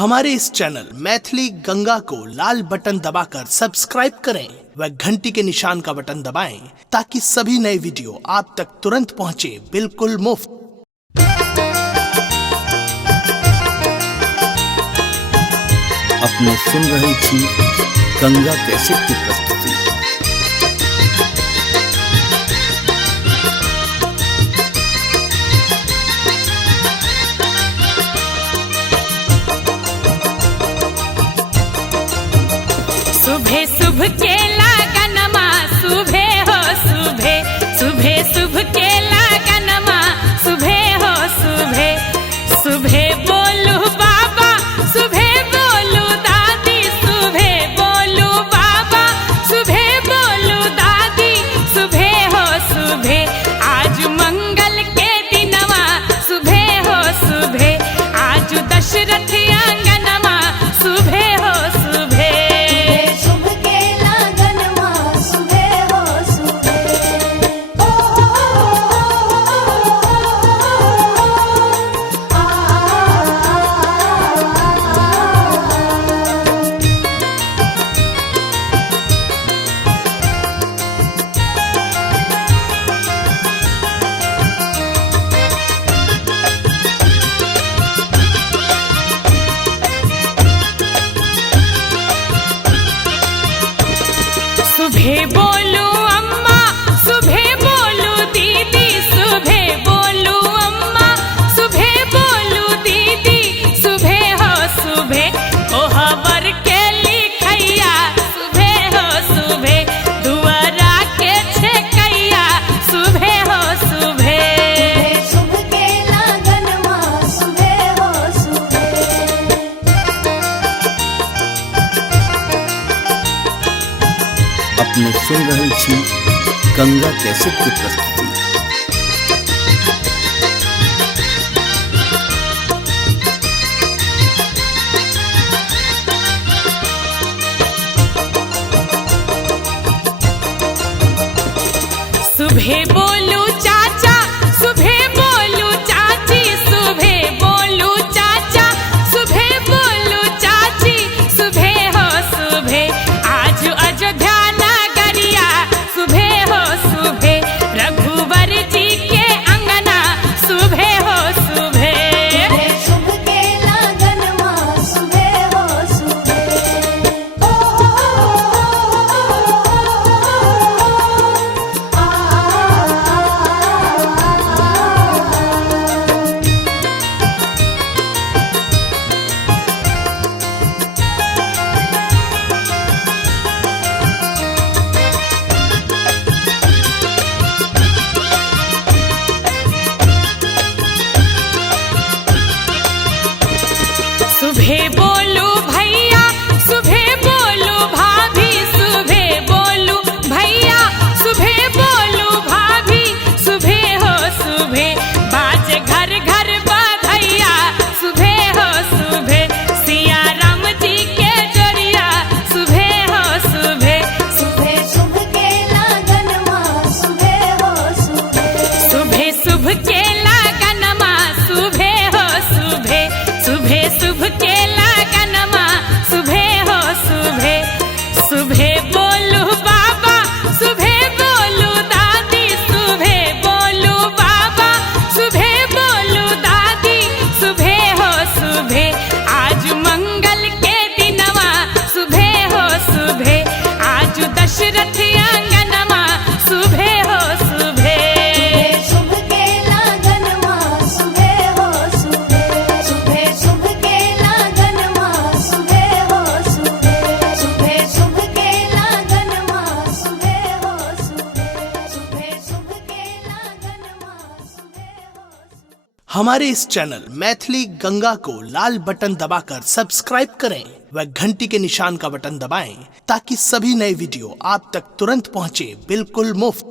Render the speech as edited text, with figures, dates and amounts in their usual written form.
हमारे इस चैनल मैथिली गंगा को लाल बटन दबाकर सब्सक्राइब करें व घंटी के निशान का बटन दबाएं ताकि सभी नए वीडियो आप तक तुरंत पहुंचे बिल्कुल मुफ्त। अपने सुन रही थी गंगा कैसेट की प्रस्तुति। सुबह सुबह के लगनमा सुबह हो सुबह, सुबह सुबह के लगनमा सुबह हो सुबह, सुबह बोलू बाबा सुबह बोलू दादी, सुबह बोलू बाबा सुबह बोलू दादी, सुबह हो सुबह आज मंगल के दिनवा, सुबह हो सुबह आज दशरथ आंगनमा, सुबह हो सुबह। सुबह बोलू अम्मा सुबह बोलू दीदी, सुबह बोलू अम्मा सुबह बोलू दीदी, सुबह हो सुबह ओ हवर के लिखैया, सुबह हो सुबह दुआरा के छेकैया, सुबह हो सुबह। सुबह के लगनमा सुबह हो सुबह। अपने सुन रही थी गंगा कैसेट की प्रस्तुति। सुबह बोलू चाचा सुबह बोलू चाची, सुबह बोलू चाचा सुबह बोलू चाची, सुबह हो सुबह आज अयोध्या नगरिया, सुबह हो सुबह रघुवर जी के अंगना, सुबह हो सुबह। सुबह के लगनमा सुबह हो सुबह बोलू भैया सुबह बोलू भाभी, सुबह बोलू भैया सुबह बोलू भाभी, सुबह हो सुबह बाज घर घर बधैया, सुबह हो सुबह सिया राम जी के जोड़िया, सुबह हो सुबह। सुबह सुबह के लगनमा सुबह हो सुबह। सुबह सुबह के लगनमा सुबह हो सुबह, सुबह सुबह के लगनमा सुबह हो सुबह, सुबह बोलू बाबा सुबह बोलू दादी, सुबह बोलू बाबा सुबह बोलू दादी, सुबह हो सुबह आज मंगल के दिनवा, सुबह हो सुबह आज दशरथ आंगनमा, सुबह हो सुबह। सुबह के लगनमा सुबह हो सुबह। सुबह सुबह के लगनमा सुबह हो सुबह। सुबह सुबह के लगनमा सुबह हो सुबह। सुबह सुबह के लगनमा सुबह हो। हमारे इस चैनल मैथिली गंगा को लाल बटन दबाकर सब्सक्राइब करें व घंटी के निशान का बटन दबाएं ताकि सभी नए वीडियो आप तक तुरंत पहुंचे बिल्कुल मुफ्त।